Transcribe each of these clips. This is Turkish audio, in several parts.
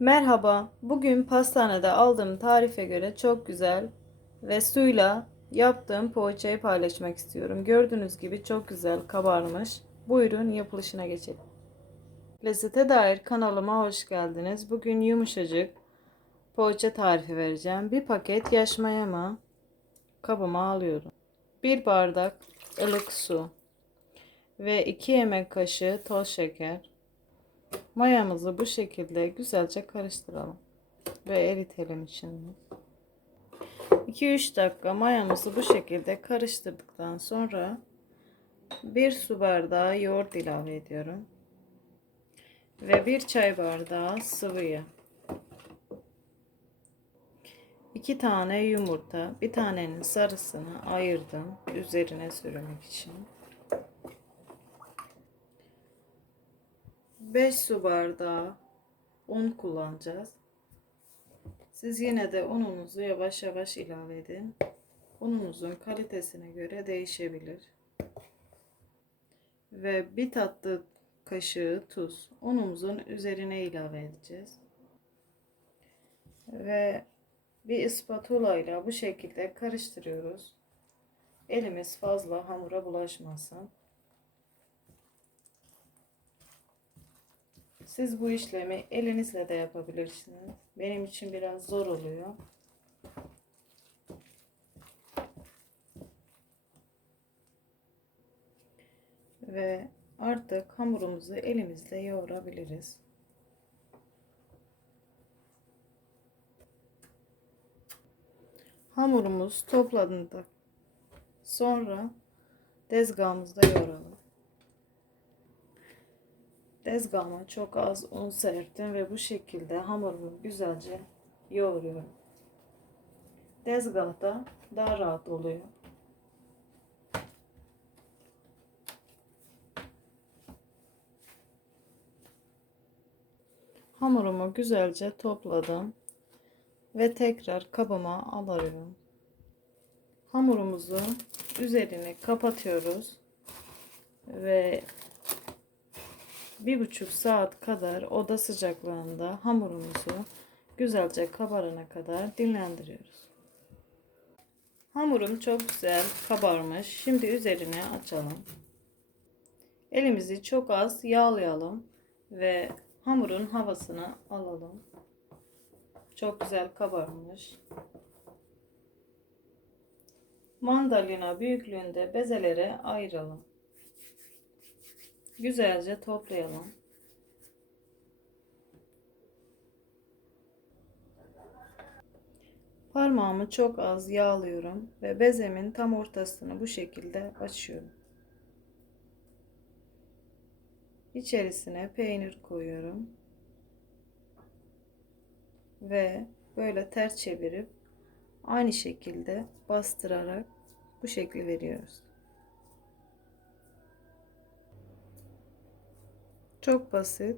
Merhaba. Bugün pastanede aldığım tarife göre çok güzel ve suyla yaptığım poğaçayı paylaşmak istiyorum. Gördüğünüz gibi çok güzel kabarmış. Buyurun yapılışına geçelim. Lezzete dair kanalıma hoş geldiniz. Bugün yumuşacık poğaça tarifi vereceğim. Bir paket yaş mayamı kabıma alıyorum. Bir bardak ılık su ve 2 yemek kaşığı toz şeker. Mayamızı bu şekilde güzelce karıştıralım ve eritelim şimdi. 2-3 dakika mayamızı bu şekilde karıştırdıktan sonra bir su bardağı yoğurt ilave ediyorum. Ve bir çay bardağı sıvı yağ. 2 tane yumurta, bir tanenin sarısını ayırdım üzerine sürmek için. 5 su bardağı un kullanacağız. Siz yine de ununuzu yavaş yavaş ilave edin. Ununuzun kalitesine göre değişebilir. Ve bir tatlı kaşığı tuz unumuzun üzerine ilave edeceğiz. Ve bir spatula ile bu şekilde karıştırıyoruz. Elimiz fazla hamura bulaşmasın. Siz bu işlemi elinizle de yapabilirsiniz. Benim için biraz zor oluyor. Ve artık hamurumuzu elimizle yoğurabiliriz. Hamurumuz topladığında sonra tezgahımızda yoğuralım. Tezgahıma çok az un serptim ve bu şekilde hamurumu güzelce yoğuruyorum. Tezgahta daha rahat oluyor. Hamurumu güzelce topladım ve tekrar kabıma alıyorum. Hamurumuzu üzerini kapatıyoruz ve bir buçuk saat kadar oda sıcaklığında hamurumuzu güzelce kabarana kadar dinlendiriyoruz. Hamurum çok güzel kabarmış. Şimdi üzerine açalım. Elimizi çok az yağlayalım ve hamurun havasını alalım. Çok güzel kabarmış. Mandalina büyüklüğünde bezelere ayıralım. Güzelce toplayalım. Parmağımı çok az yağlıyorum ve bezemin tam ortasını bu şekilde açıyorum. İçerisine peynir koyuyorum. Ve böyle ters çevirip aynı şekilde bastırarak bu şekli veriyoruz. Çok basit.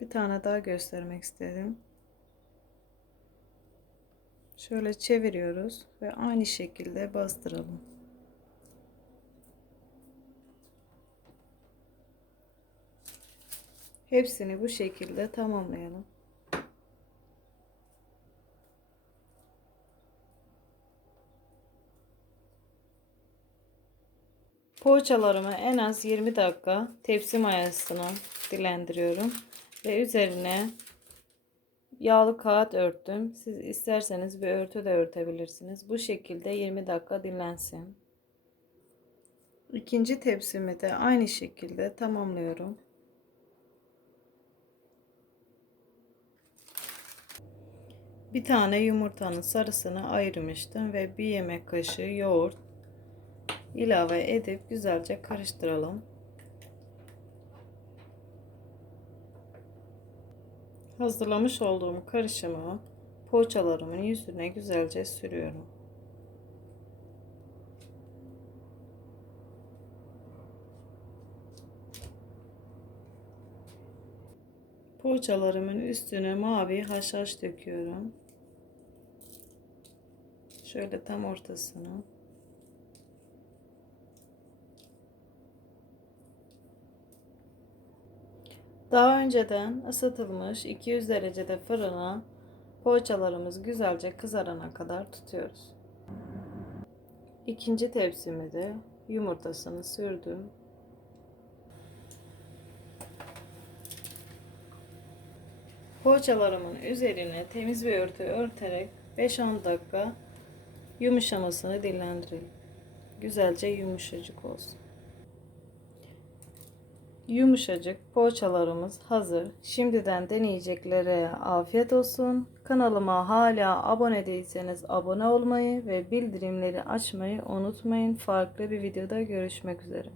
Bir tane daha göstermek istedim. Şöyle çeviriyoruz ve aynı şekilde bastıralım. Hepsini bu şekilde tamamlayalım. Poğaçalarımı en az 20 dakika tepsi mayasına dilendiriyorum. Ve üzerine yağlı kağıt örttüm. Siz isterseniz bir örtü de örtebilirsiniz. Bu şekilde 20 dakika dinlensin. İkinci tepsimi de aynı şekilde tamamlıyorum. Bir tane yumurtanın sarısını ayırmıştım ve bir yemek kaşığı yoğurt ilave edip güzelce karıştıralım. Hazırlamış olduğum karışımı poğaçalarımın yüzüne güzelce sürüyorum. Poğaçalarımın üstüne mavi haşhaş döküyorum. Şöyle tam ortasına. Daha önceden ısıtılmış 200 derecede fırına poğaçalarımız güzelce kızarana kadar tutuyoruz. İkinci tepsime de yumurtasını sürdüm. Poğaçalarımın üzerine temiz bir örtü örterek 5-10 dakika yumuşamasını dinlendireyim. Güzelce yumuşacık olsun. Yumuşacık poğaçalarımız hazır. Şimdiden deneyeceklere afiyet olsun. Kanalıma hala abone değilseniz abone olmayı ve bildirimleri açmayı unutmayın. Farklı bir videoda görüşmek üzere.